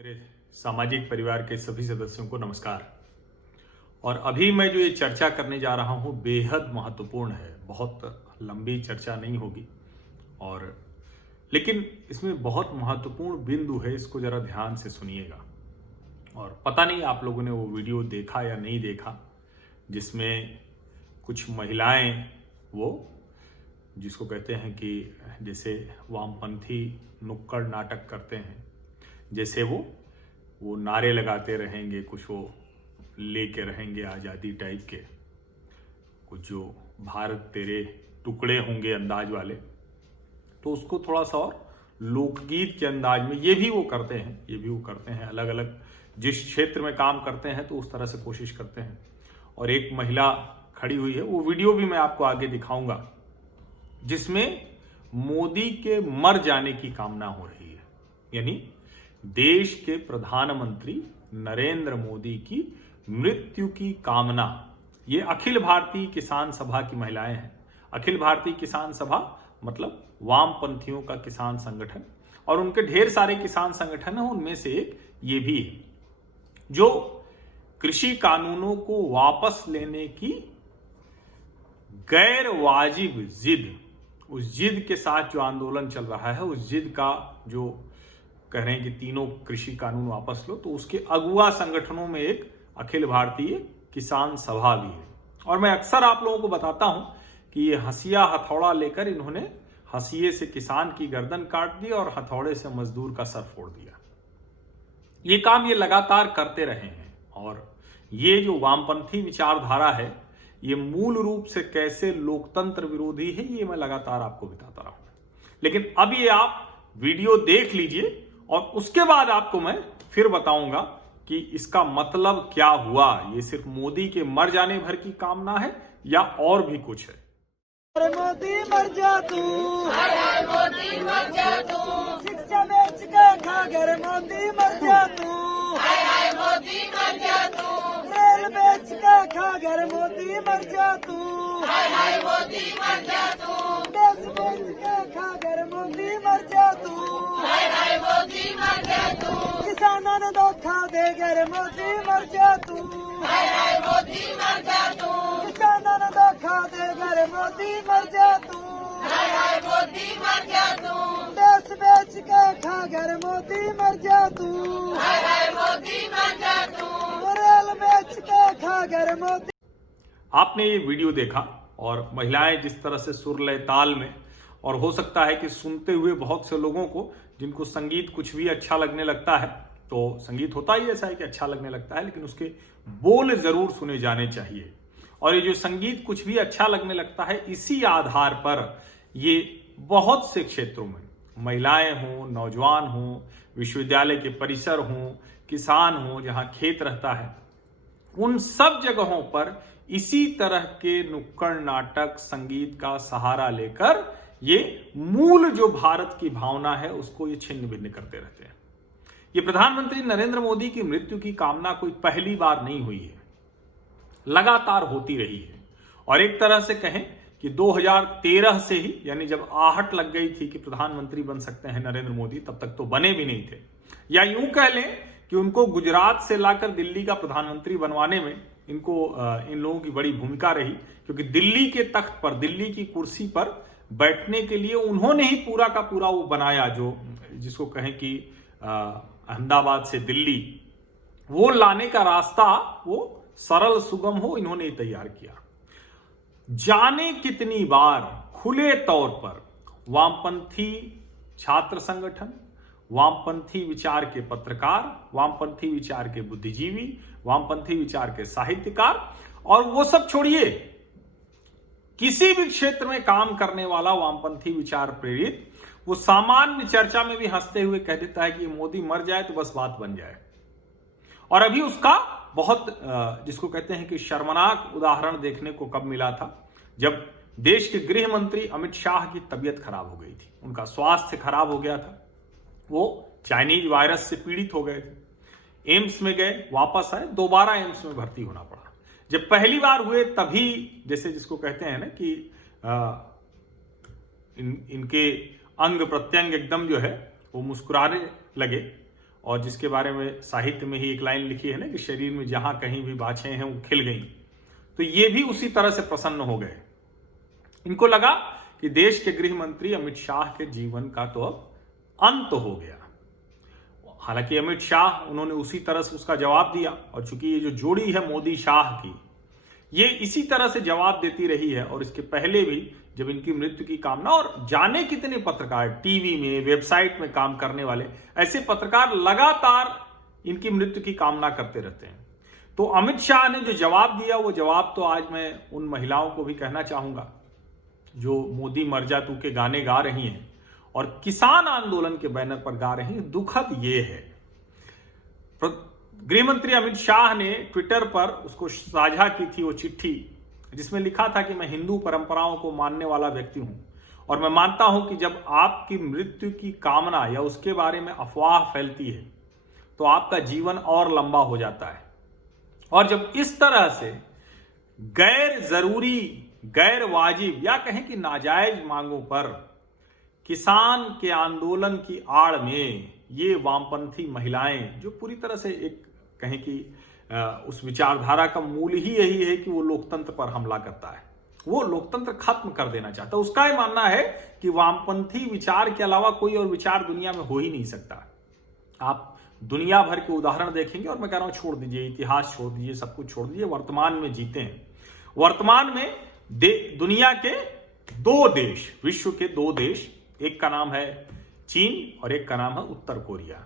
मेरे सामाजिक परिवार के सभी सदस्यों को नमस्कार। और अभी मैं जो ये चर्चा करने जा रहा हूँ बेहद महत्वपूर्ण है। बहुत लंबी चर्चा नहीं होगी और लेकिन इसमें बहुत महत्वपूर्ण बिंदु है, इसको जरा ध्यान से सुनिएगा। और पता नहीं आप लोगों ने वो वीडियो देखा या नहीं देखा, जिसमें कुछ महिलाएं वो जिसको कहते हैं कि जैसे वामपंथी नुक्कड़ नाटक करते हैं, जैसे वो नारे लगाते रहेंगे, कुछ वो लेके रहेंगे आज़ादी टाइप के, कुछ जो भारत तेरे टुकड़े होंगे अंदाज वाले, तो उसको थोड़ा सा और लोकगीत के अंदाज में ये भी वो करते हैं अलग अलग जिस क्षेत्र में काम करते हैं तो उस तरह से कोशिश करते हैं। और एक महिला खड़ी हुई है, वो वीडियो भी मैं आपको आगे दिखाऊंगा, जिसमें मोदी के मर जाने की कामना हो रही है। यानी देश के प्रधानमंत्री नरेंद्र मोदी की मृत्यु की कामना। ये अखिल भारतीय किसान सभा की महिलाएं हैं। अखिल भारतीय किसान सभा मतलब वामपंथियों का किसान संगठन, और उनके ढेर सारे किसान संगठन हैं, उनमें से एक ये भी है जो कृषि कानूनों को वापस लेने की गैर वाजिब जिद, उस जिद के साथ जो आंदोलन चल रहा है, उस जिद का जो कह रहे हैं कि तीनों कृषि कानून वापस लो, तो उसके अगुआ संगठनों में एक अखिल भारतीय किसान सभा भी है। और मैं अक्सर आप लोगों को बताता हूं कि ये हंसिया हथौड़ा लेकर इन्होंने हंसिये से किसान की गर्दन काट दी और हथौड़े से मजदूर का सर फोड़ दिया। ये काम ये लगातार करते रहे हैं। और ये जो वामपंथी विचारधारा है, ये मूल रूप से कैसे लोकतंत्र विरोधी है, ये मैं लगातार आपको बताता रहा हूं। लेकिन अब ये आप वीडियो देख लीजिए और उसके बाद आपको मैं फिर बताऊंगा कि इसका मतलब क्या हुआ। ये सिर्फ मोदी के मर जाने भर की कामना है या और भी कुछ है। अरे मोदी मर जा तू, अरे मोदी मर जा तू, शिक्षा बेच के खा घर मोदी मर जा तू, अरे मोदी मर जा तू, रेल बेच के खा घर मोदी मर जा तू, अरे मोदी मर जा तू, देश बेच के खा घर मोदी मर जा तू, अरे मोदी मर जा तू, किसानों ने धोखा दे घर मोदी मर जा तू, अरे मोदी मर जा तू, किसानों ने धोखा दे घर मोदी मर जा तू, हाय मोदी मर जा तू, देश बेच के खा घर मोदी मर जा तू, हाय मोदी मर जा तू, रेल बेच के खा घर मोदी। आपने ये वीडियो देखा और महिलाएं जिस तरह से सुर लय ताल में, और हो सकता है कि सुनते हुए बहुत से लोगों को जिनको संगीत कुछ भी अच्छा लगने लगता है, तो संगीत होता ही ऐसा है कि अच्छा लगने लगता है, लेकिन उसके बोल जरूर सुने जाने चाहिए। और ये जो संगीत कुछ भी अच्छा लगने लगता है, इसी आधार पर ये बहुत से क्षेत्रों में महिलाएं हों, नौजवान हों, विश्वविद्यालय के परिसर हों, किसान हों, जहां खेत रहता है, उन सब जगहों पर इसी तरह के नुक्कड़ नाटक संगीत का सहारा लेकर ये मूल जो भारत की भावना है उसको ये छिन्न भिन्न करते रहते हैं। ये प्रधानमंत्री नरेंद्र मोदी की मृत्यु की कामना कोई पहली बार नहीं हुई है, लगातार होती रही है। और एक तरह से कहें कि 2013 से ही, यानी जब आहट लग गई थी कि प्रधानमंत्री बन सकते हैं नरेंद्र मोदी, तब तक तो बने भी नहीं थे। या यूं कह लें कि उनको गुजरात से लाकर दिल्ली का प्रधानमंत्री बनवाने में इन लोगों की बड़ी भूमिका रही, क्योंकि दिल्ली के तख्त पर, दिल्ली की कुर्सी पर बैठने के लिए उन्होंने ही पूरा का पूरा वो बनाया, जो जिसको कहें कि अहमदाबाद से दिल्ली वो लाने का रास्ता वो सरल सुगम हो, इन्होंने ही तैयार किया। जाने कितनी बार खुले तौर पर वामपंथी छात्र संगठन, वामपंथी विचार के पत्रकार, वामपंथी विचार के बुद्धिजीवी, वामपंथी विचार के साहित्यकार, और वो सब छोड़िए, किसी भी क्षेत्र में काम करने वाला वामपंथी विचार प्रेरित, वो सामान्य चर्चा में भी हंसते हुए कह देता है कि मोदी मर जाए तो बस बात बन जाए। और अभी उसका बहुत जिसको कहते हैं कि शर्मनाक उदाहरण देखने को कब मिला था, जब देश के गृह मंत्री अमित शाह की तबीयत खराब हो गई थी, उनका स्वास्थ्य खराब हो गया था, वो चाइनीज वायरस से पीड़ित हो गए थे, एम्स में गए, वापस आए, दोबारा एम्स में भर्ती होना पड़ा। जब पहली बार हुए तभी, जैसे जिसको कहते हैं ना कि इनके अंग प्रत्यंग एकदम जो है वो मुस्कुराने लगे, और जिसके बारे में साहित्य में ही एक लाइन लिखी है ना कि शरीर में जहां कहीं भी बाछें हैं वो खिल गई। तो ये भी उसी तरह से प्रसन्न हो गए। इनको लगा कि देश के गृह मंत्री अमित शाह के जीवन का तो अब अंत हो गया। हालांकि अमित शाह उन्होंने उसी तरह से उसका जवाब दिया, और चूंकि ये जो जोड़ी है मोदी शाह की, ये इसी तरह से जवाब देती रही है। और इसके पहले भी जब इनकी मृत्यु की कामना, और जाने कितने पत्रकार टीवी में वेबसाइट में काम करने वाले ऐसे पत्रकार लगातार इनकी मृत्यु की कामना करते रहते हैं। तो अमित शाह ने जो जवाब दिया, वो जवाब तो आज मैं उन महिलाओं को भी कहना चाहूंगा जो मोदी मर जा तू के गाने गा रही हैं और किसान आंदोलन के बैनर पर गा रही हैं। दुखद ये है, गृह मंत्री अमित शाह ने ट्विटर पर उसको साझा की थी वो चिट्ठी, जिसमें लिखा था कि मैं हिंदू परंपराओं को मानने वाला व्यक्ति हूं और मैं मानता हूं कि जब आपकी मृत्यु की कामना या उसके बारे में अफवाह फैलती है तो आपका जीवन और लंबा हो जाता है। और जब इस तरह से गैर जरूरी, गैर वाजिब या कहें कि नाजायज मांगों पर किसान के आंदोलन की आड़ में ये वामपंथी महिलाएं, जो पूरी तरह से एक कहें कि उस विचारधारा का मूल ही यही है कि वो लोकतंत्र पर हमला करता है, वो लोकतंत्र खत्म कर देना चाहता है। उसका ये मानना है कि वामपंथी विचार के अलावा कोई और विचार दुनिया में हो ही नहीं सकता। आप दुनिया भर के उदाहरण देखेंगे, और मैं कह रहा हूं छोड़ दीजिए इतिहास, छोड़ दीजिए सब कुछ, छोड़ दीजिए, वर्तमान में जीते हैं। वर्तमान में दुनिया के दो देश, विश्व के दो देश, एक का नाम है चीन और एक का नाम है उत्तर कोरिया।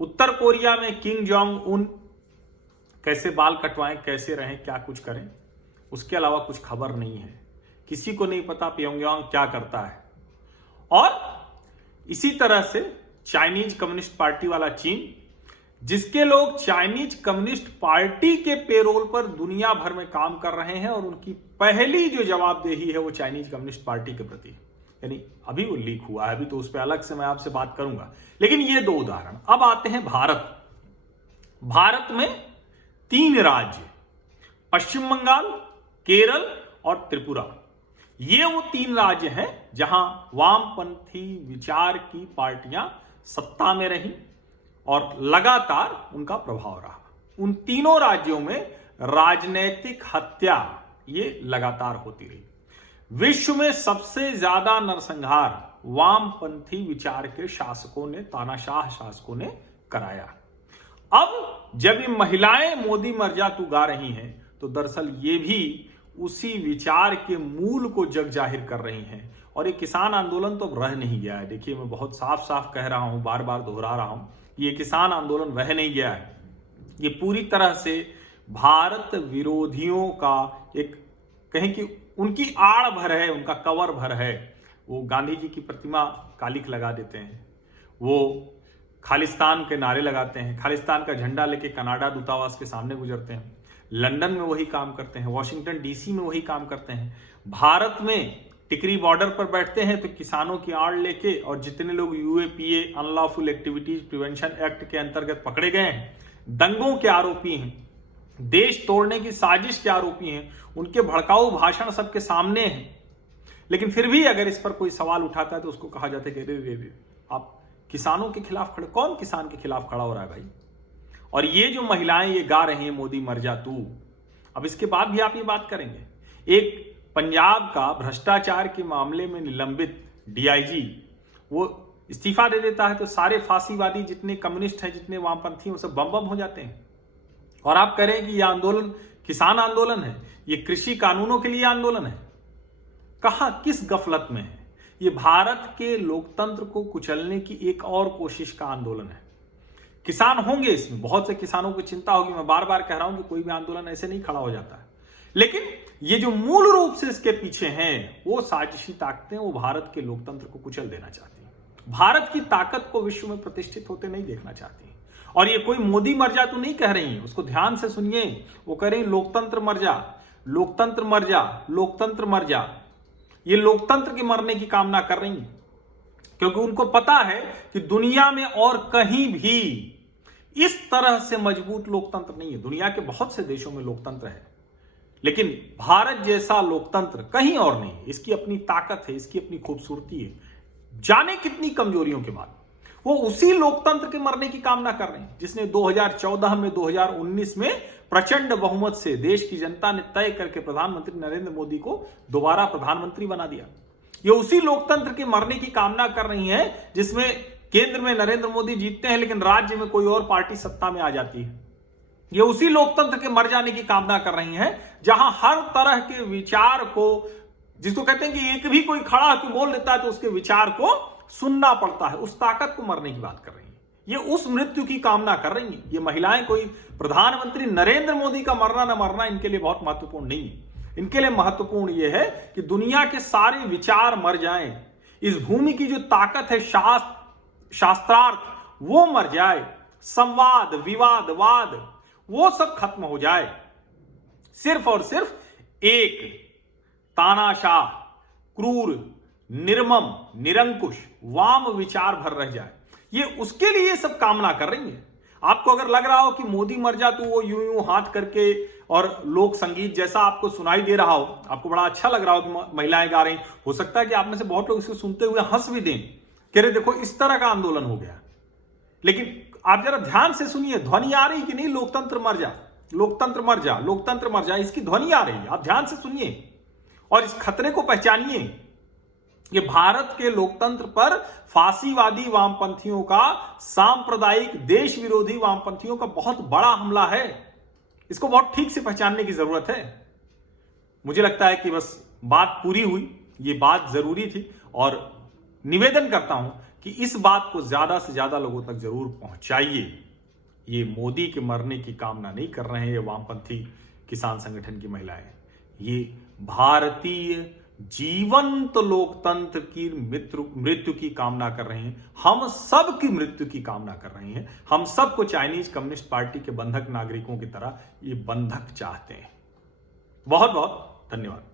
उत्तर कोरिया में किम जोंग उन कैसे बाल कटवाएं, कैसे रहें, क्या कुछ करें, उसके अलावा कुछ खबर नहीं है। किसी को नहीं पता प्योंगयांग क्या करता है। और इसी तरह से चाइनीज कम्युनिस्ट पार्टी वाला चीन, जिसके लोग चाइनीज कम्युनिस्ट पार्टी के पेरोल पर दुनिया भर में काम कर रहे हैं, और उनकी पहली जो जवाबदेही है वो चाइनीज कम्युनिस्ट पार्टी के प्रति, यानी अभी वो लीक हुआ है, अभी तो उस पर अलग से मैं आपसे बात करूंगा। लेकिन ये दो उदाहरण। अब आते हैं भारत। भारत में 3 राज्य, पश्चिम बंगाल, केरल और त्रिपुरा, ये वो 3 राज्य हैं जहां वामपंथी विचार की पार्टियां सत्ता में रही और लगातार उनका प्रभाव रहा। उन तीनों राज्यों में राजनीतिक हत्या ये लगातार होती रही। विश्व में सबसे ज्यादा नरसंहार वामपंथी विचार के शासकों ने, तानाशाह शासकों ने कराया। अब जब ये महिलाएं मोदी मर जा तू गा रही हैं, तो दरअसल ये भी उसी विचार के मूल को जग जाहिर कर रही हैं। और ये किसान आंदोलन तो अब रह नहीं गया है। देखिए, मैं बहुत साफ साफ कह रहा हूं, बार बार दोहरा रहा हूं, ये किसान आंदोलन रह नहीं गया है। ये पूरी तरह से भारत विरोधियों का एक कहें कि उनकी आड़ भर है, उनका कवर भर है। वो गांधी जी की प्रतिमा कालिख लगा देते हैं, वो खालिस्तान के नारे लगाते हैं, खालिस्तान का झंडा लेके कनाडा दूतावास के सामने गुजरते हैं, लंदन में वही काम करते हैं, वॉशिंगटन डीसी में वही काम करते हैं, भारत में टिकरी बॉर्डर पर बैठते हैं तो किसानों की आड़ लेके, और जितने लोग UAPA unlawful activities prevention act के अंतर्गत पकड़े गए हैं, दंगों के आरोपी हैं, देश तोड़ने की साजिश के आरोपी हैं, उनके भड़काऊ भाषण सबके सामने हैं। लेकिन फिर भी अगर इस पर कोई सवाल उठाता है तो उसको कहा जाता है कि अरे आप किसानों के खिलाफ खड़े, कौन किसान के खिलाफ खड़ा हो रहा है भाई? और ये जो महिलाएं ये गा रही हैं मोदी मर जा तू, अब इसके बाद भी आप ये बात करेंगे। एक पंजाब का भ्रष्टाचार के मामले में निलंबित डीआईजी वो इस्तीफा दे देता है, तो सारे फांसीवादी जितने कम्युनिस्ट हैं, जितने वामपंथी, वो सब बम बम हो जाते हैं। और आप कह रहे हैं कि यह आंदोलन किसान आंदोलन है, ये कृषि कानूनों के लिए आंदोलन है। कहां, किस गफलत में है? ये भारत के लोकतंत्र को कुचलने की एक और कोशिश का आंदोलन है। किसान होंगे इसमें, बहुत से किसानों को चिंता होगी। मैं बार बार कह रहा हूं कि कोई भी आंदोलन ऐसे नहीं खड़ा हो जाता है। लेकिन ये जो मूल रूप से इसके पीछे हैं, वो साजिशी ताकतें, वो भारत के लोकतंत्र को कुचल देना चाहती हैं। भारत की ताकत को विश्व में प्रतिष्ठित होते नहीं देखना चाहती हैं। और ये कोई मोदी मर जा तो नहीं कह रही है, उसको ध्यान से सुनिए। वो कह रही लोकतंत्र मर जा, लोकतंत्र मर जा, लोकतंत्र मर जा। ये लोकतंत्र के मरने की कामना कर रही है, क्योंकि उनको पता है कि दुनिया में और कहीं भी इस तरह से मजबूत लोकतंत्र नहीं है। दुनिया के बहुत से देशों में लोकतंत्र है, लेकिन भारत जैसा लोकतंत्र कहीं और नहीं। इसकी अपनी ताकत है, इसकी अपनी खूबसूरती है, जाने कितनी कमजोरियों के बाद। वो उसी लोकतंत्र के मरने की कामना कर रहे हैं जिसने 2014 में 2019 में प्रचंड बहुमत से देश की जनता ने तय करके प्रधानमंत्री नरेंद्र मोदी को दोबारा प्रधानमंत्री बना दिया। ये उसी लोकतंत्र के मरने की कामना कर रही है जिसमें केंद्र में नरेंद्र मोदी जीतते हैं लेकिन राज्य में कोई और पार्टी सत्ता में आ जाती है। ये उसी लोकतंत्र के मर जाने की कामना कर रही हैं जहां हर तरह के विचार को, जिसको कहते हैं कि एक भी कोई खड़ा होकर बोल देता है तो उसके विचार को सुनना पड़ता है, उस ताकत को मरने की बात कर रही है। ये उस मृत्यु की कामना कर रही हैं। ये महिलाएं कोई प्रधानमंत्री नरेंद्र मोदी का मरना न मरना इनके लिए बहुत महत्वपूर्ण नहीं है। इनके लिए महत्वपूर्ण यह है कि दुनिया के सारे विचार मर जाएं, इस भूमि की जो ताकत है शास्त्रार्थ वो मर जाए, संवाद विवाद वाद वो सब खत्म हो जाए, सिर्फ और सिर्फ एक तानाशाह क्रूर निर्मम निरंकुश वाम विचार भर रह जाए। ये उसके लिए सब कामना कर रही है। आपको अगर लग रहा हो कि मोदी मर जा तो वो यूं यूं हाथ करके और लोक संगीत जैसा आपको सुनाई दे रहा हो, आपको बड़ा अच्छा लग रहा हो कि महिलाएं गा रही, हो सकता है कि आप में से बहुत लोग इसको सुनते हुए हंस भी दें कि अरे देखो इस तरह का आंदोलन हो गया। लेकिन आप जरा ध्यान से सुनिए, ध्वनि आ रही कि नहीं, लोकतंत्र मर जा, लोकतंत्र मर जा, लोकतंत्र मर जा, इसकी ध्वनि आ रही है। आप ध्यान से सुनिए और इस खतरे को पहचानिए। ये भारत के लोकतंत्र पर फांसीवादी वामपंथियों का, सांप्रदायिक देश विरोधी वामपंथियों का बहुत बड़ा हमला है। इसको बहुत ठीक से पहचानने की जरूरत है। मुझे लगता है कि बस बात पूरी हुई, ये बात जरूरी थी और निवेदन करता हूं कि इस बात को ज्यादा से ज्यादा लोगों तक जरूर पहुंचाइए। ये मोदी के मरने की कामना नहीं कर रहे हैं ये वामपंथी किसान संगठन की महिलाएं, ये भारतीय जीवंत लोकतंत्र की मृत्यु की कामना कर रहे हैं। हम सब की मृत्यु की कामना कर रहे हैं। हम सबको चाइनीज कम्युनिस्ट पार्टी के बंधक नागरिकों की तरह ये बंधक चाहते हैं। बहुत बहुत धन्यवाद।